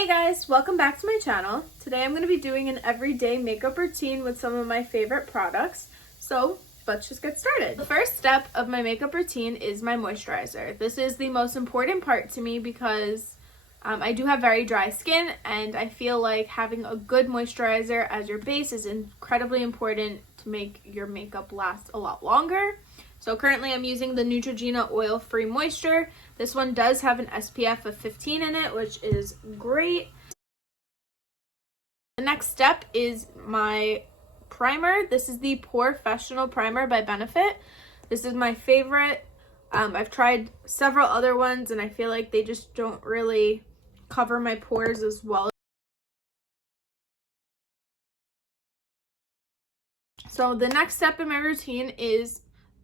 Hey guys, welcome back to my channel. Today I'm going to be doing an everyday makeup routine with some of my favorite products. So let's just get started. The first step of my makeup routine is my moisturizer. This is the most important part to me because I do have very dry skin, and I feel like having a good moisturizer as your base is incredibly important to make your makeup last a lot longer. So currently I'm using the Neutrogena Oil-Free Moisture. This one does have an SPF of 15 in it, which is great. The next step is my primer. This is the pore-fessional primer by Benefit. This is my favorite. I've tried several other ones and I feel like they just don't really cover my pores as well. So the next step in my routine is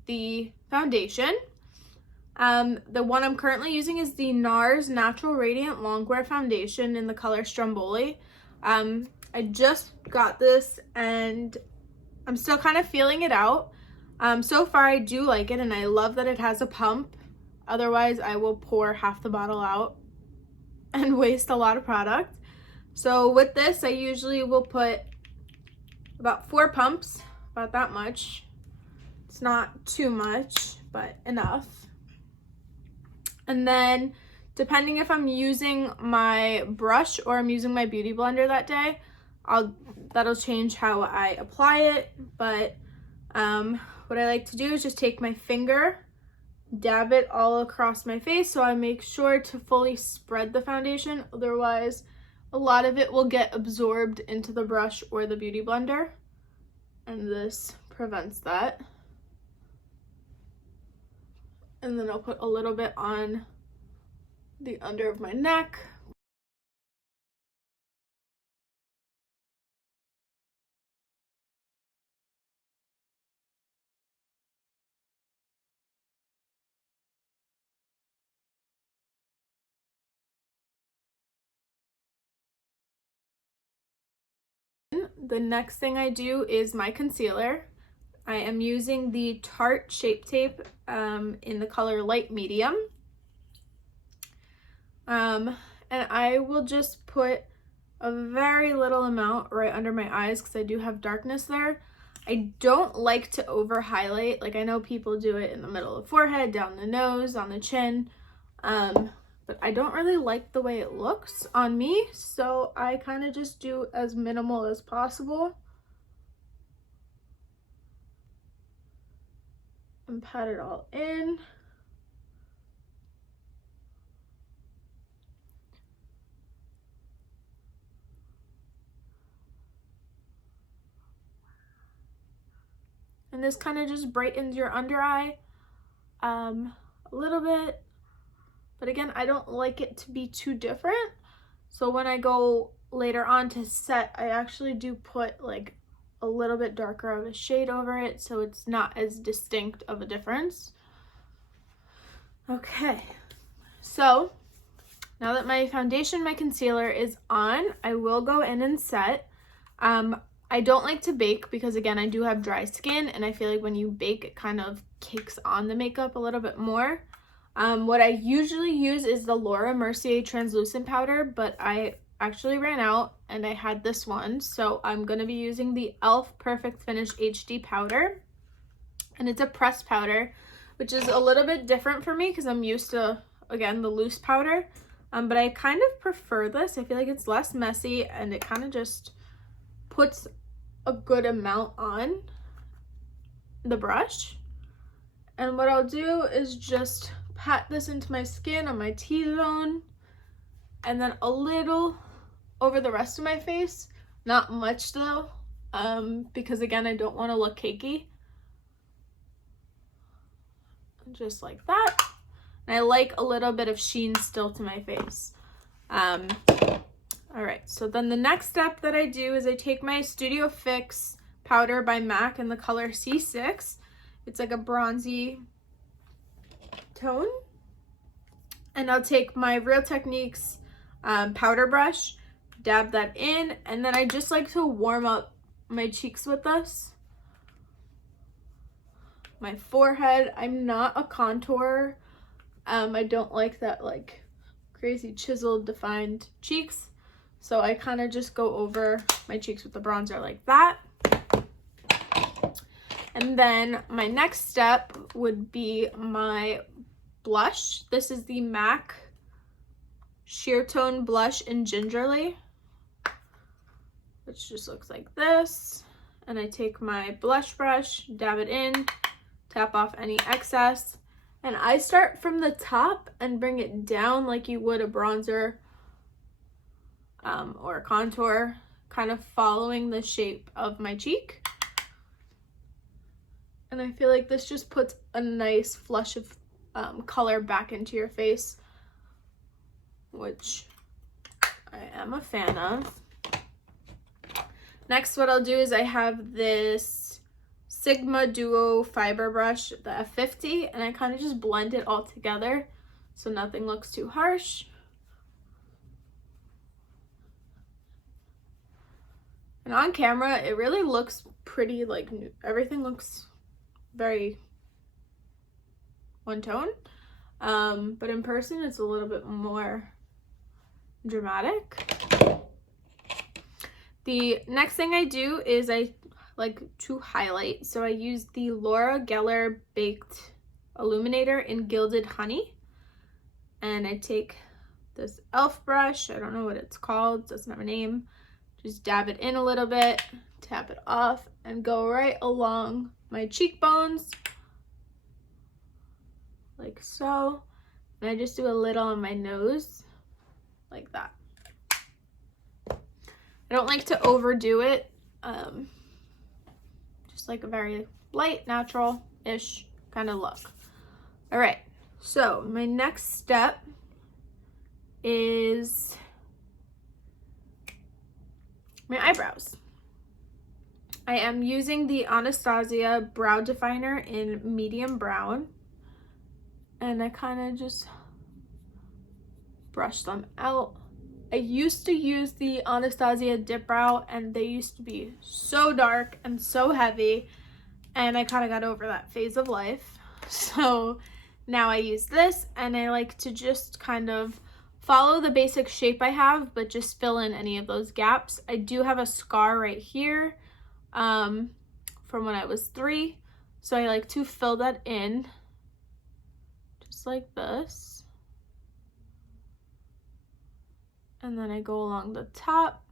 the foundation. The one I'm currently using is the NARS Natural Radiant Longwear Foundation in the color Stromboli. I just got this and I'm still kind of feeling it out. So far I do like it and I love that it has a pump. Otherwise I will pour half the bottle out and waste a lot of product. So with this I usually will put about 4 pumps, about that much. It's not too much, but enough. And then depending if I'm using my brush or I'm using my beauty blender that day, that'll change how I apply it. But what I like to do is just take my finger, dab it all across my face so I make sure to fully spread the foundation. Otherwise, a lot of it will get absorbed into the brush or the beauty blender, and this prevents that. And then I'll put a little bit on the under of my neck. The next thing I do is my concealer. I am using the Tarte Shape Tape in the color Light Medium. And I will just put a very little amount right under my eyes because I do have darkness there. I don't like to over highlight. Like, I know people do it in the middle of the forehead, down the nose, on the chin. But I don't really like the way it looks on me. So I kind of just do as minimal as possible. And pat it all in. And this kind of just brightens your under eye a little bit. But again, I don't like it to be too different. So when I go later on to set, I actually do put like a little bit darker of a shade over it so it's not as distinct of a difference. Okay, so now that my foundation, my concealer is on, I will go in and set. I don't like to bake because, again, I do have dry skin and I feel like when you bake it kind of cakes on the makeup a little bit more. What I usually use is the Laura Mercier translucent powder, but I actually ran out and I had this one, so I'm going to be using the e.l.f. Perfect Finish HD powder, and it's a pressed powder, which is a little bit different for me because I'm used to, again, the loose powder, but I kind of prefer this. I feel like it's less messy and it kind of just puts a good amount on the brush. And what I'll do is just pat this into my skin on my T-zone and then a little over the rest of my face. Not much though, because again, I don't want to look cakey. Just like that. And I like a little bit of sheen still to my face. All right, so then the next step that I do is I take my Studio Fix powder by MAC in the color C6. It's like a bronzy tone. And I'll take my Real Techniques powder brush, dab that in, and then I just like to warm up my cheeks with this. My forehead, I'm not a contourer. I don't like that like crazy chiseled defined cheeks. So I kind of just go over my cheeks with the bronzer like that. And then my next step would be my blush. This is the MAC Sheer Tone Blush in Gingerly, which just looks like this. And I take my blush brush, dab it in, tap off any excess. And I start from the top and bring it down like you would a bronzer or a contour, kind of following the shape of my cheek. And I feel like this just puts a nice flush of color back into your face, which I am a fan of. Next, what I'll do is I have this Sigma Duo Fiber Brush, the F50, and I kind of just blend it all together so nothing looks too harsh. And on camera, it really looks pretty, like, everything looks very one tone. But in person, it's a little bit more dramatic. The next thing I do is I like to highlight. So I use the Laura Geller Baked Illuminator in Gilded Honey. And I take this e.l.f. brush, I don't know what it's called, it doesn't have a name. Just dab it in a little bit, tap it off, and go right along my cheekbones, like so. And I just do a little on my nose, like that. I don't like to overdo it, just like a very light, natural-ish kind of look. All right, so my next step is my eyebrows. I am using the Anastasia Brow Definer in medium brown, and I kind of just brush them out. I used to use the Anastasia Dip Brow, and they used to be so dark and so heavy, and I kind of got over that phase of life. So now I use this, and I like to just kind of follow the basic shape I have, but just fill in any of those gaps. I do have a scar right here from when I was 3, so I like to fill that in just like this. And then I go along the top,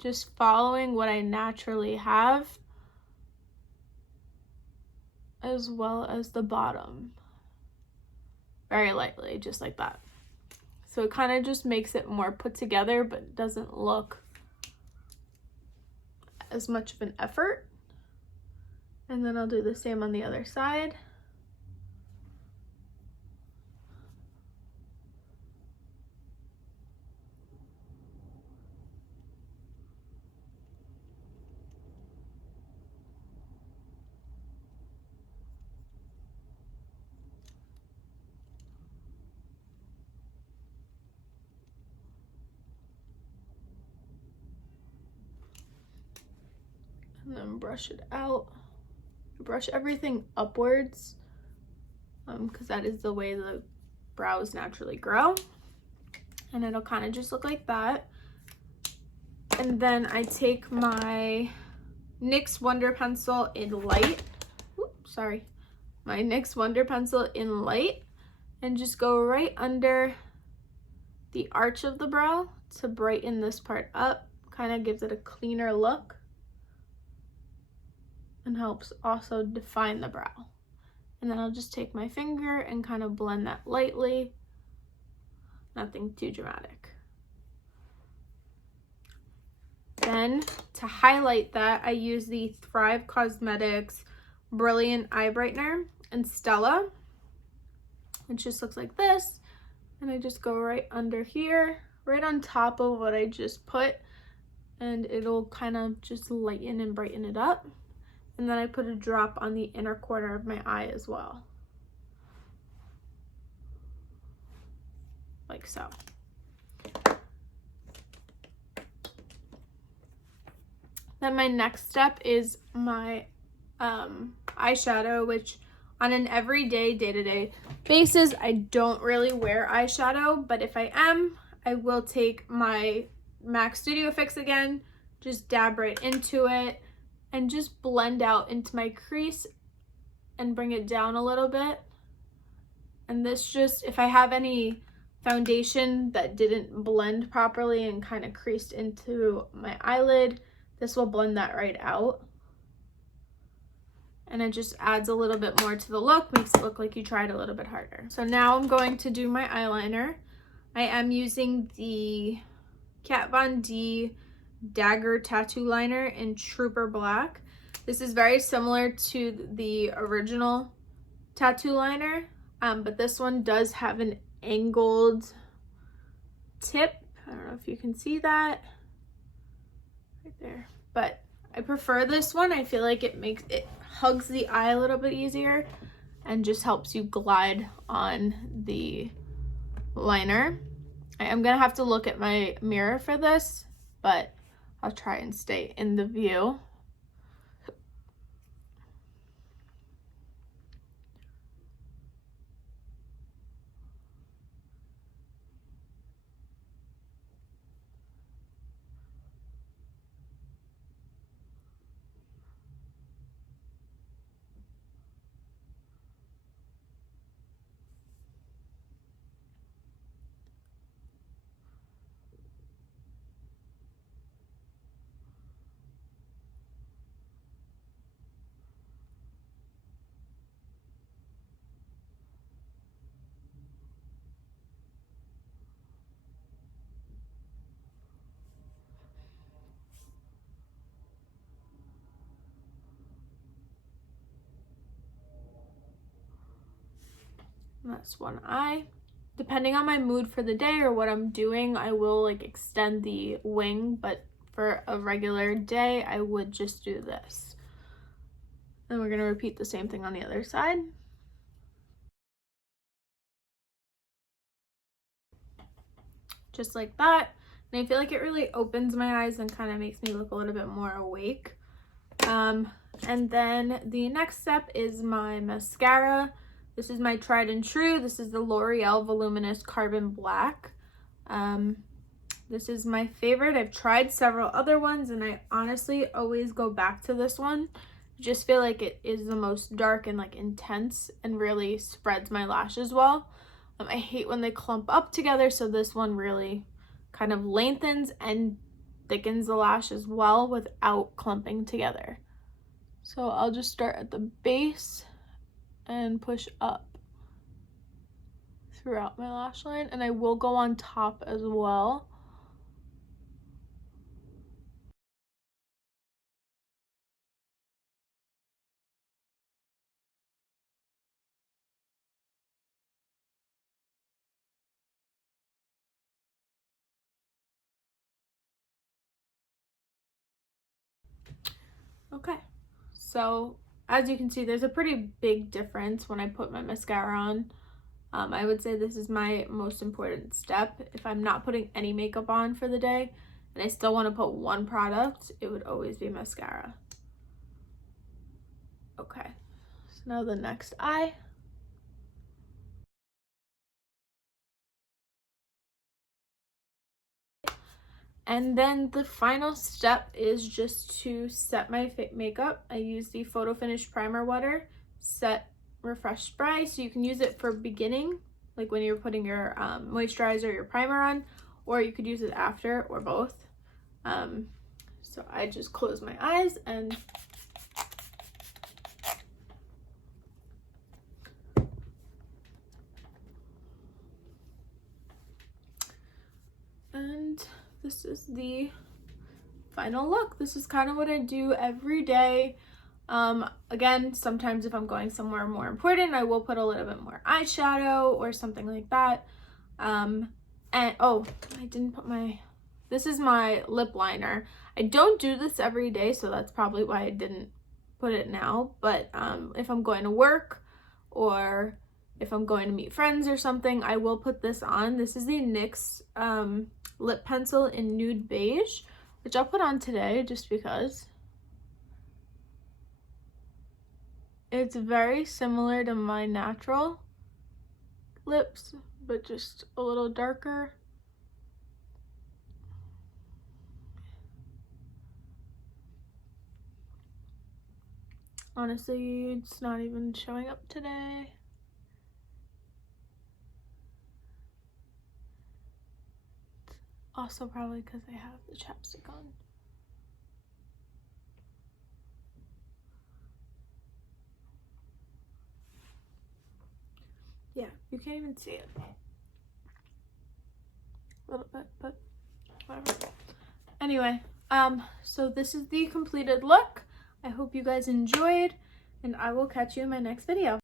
just following what I naturally have, as well as the bottom, very lightly, just like that. So it kind of just makes it more put together, but doesn't look as much of an effort. And then I'll do the same on the other side. And then brush it out. Brush everything upwards because that is the way the brows naturally grow. And it'll kind of just look like that. And then I take my NYX Wonder pencil in light. Oops, sorry. My NYX Wonder pencil in light, and just go right under the arch of the brow to brighten this part up. Kind of gives it a cleaner look and helps also define the brow. And then I'll just take my finger and kind of blend that lightly. Nothing too dramatic. Then to highlight that, I use the Thrive Cosmetics Brilliant Eye Brightener in Stella, which just looks like this. And I just go right under here, right on top of what I just put, and it'll kind of just lighten and brighten it up. And then I put a drop on the inner corner of my eye as well, like so. Then my next step is my eyeshadow, which on an everyday, day-to-day basis, I don't really wear eyeshadow, but if I am, I will take my MAC Studio Fix again, just dab right into it and just blend out into my crease and bring it down a little bit. And this just, if I have any foundation that didn't blend properly and kind of creased into my eyelid, this will blend that right out. And it just adds a little bit more to the look, makes it look like you tried a little bit harder. So now I'm going to do my eyeliner. I am using the Kat Von D Dagger Tattoo Liner in Trooper Black. This is very similar to the original tattoo liner, but this one does have an angled tip. I don't know if you can see that right there, but I prefer this one. I feel like it hugs the eye a little bit easier and just helps you glide on the liner. I am gonna have to look at my mirror for this, but I'll try and stay in the view. That's one eye. Depending on my mood for the day or what I'm doing, I will like extend the wing, but for a regular day, I would just do this. And we're gonna repeat the same thing on the other side. Just like that. And I feel like it really opens my eyes and kind of makes me look a little bit more awake. And then the next step is my mascara. This is my tried and true. This is the L'Oreal Voluminous Carbon Black. This is my favorite. I've tried several other ones and I honestly always go back to this one. I just feel like it is the most dark and like intense and really spreads my lashes well. I hate when they clump up together, so this one really kind of lengthens and thickens the lash as well without clumping together. So I'll just start at the base and push up throughout my lash line, and I will go on top as well. Okay, so as you can see, there's a pretty big difference when I put my mascara on. I would say this is my most important step. If I'm not putting any makeup on for the day and I still want to put one product, it would always be mascara. Okay, so now the next eye. And then the final step is just to set my makeup. I use the Photo Finish Primer Water Set Refresh Spray. So you can use it for beginning, like when you're putting your moisturizer, your primer on, or you could use it after, or both. So I just close my eyes and this is the final look. This is kind of what I do every day. Again, sometimes if I'm going somewhere more important, I will put a little bit more eyeshadow or something like that. And oh, I didn't put this is my lip liner. I don't do this every day, so that's probably why I didn't put it now. But if I'm going to work or if I'm going to meet friends or something, I will put this on. This is the NYX lip pencil in Nude Beige, which I'll put on today just because. It's very similar to my natural lips, but just a little darker. Honestly, it's not even showing up today. Also probably because I have the chapstick on. Yeah, you can't even see it. A little bit, but whatever. Anyway, so this is the completed look. I hope you guys enjoyed, and I will catch you in my next video.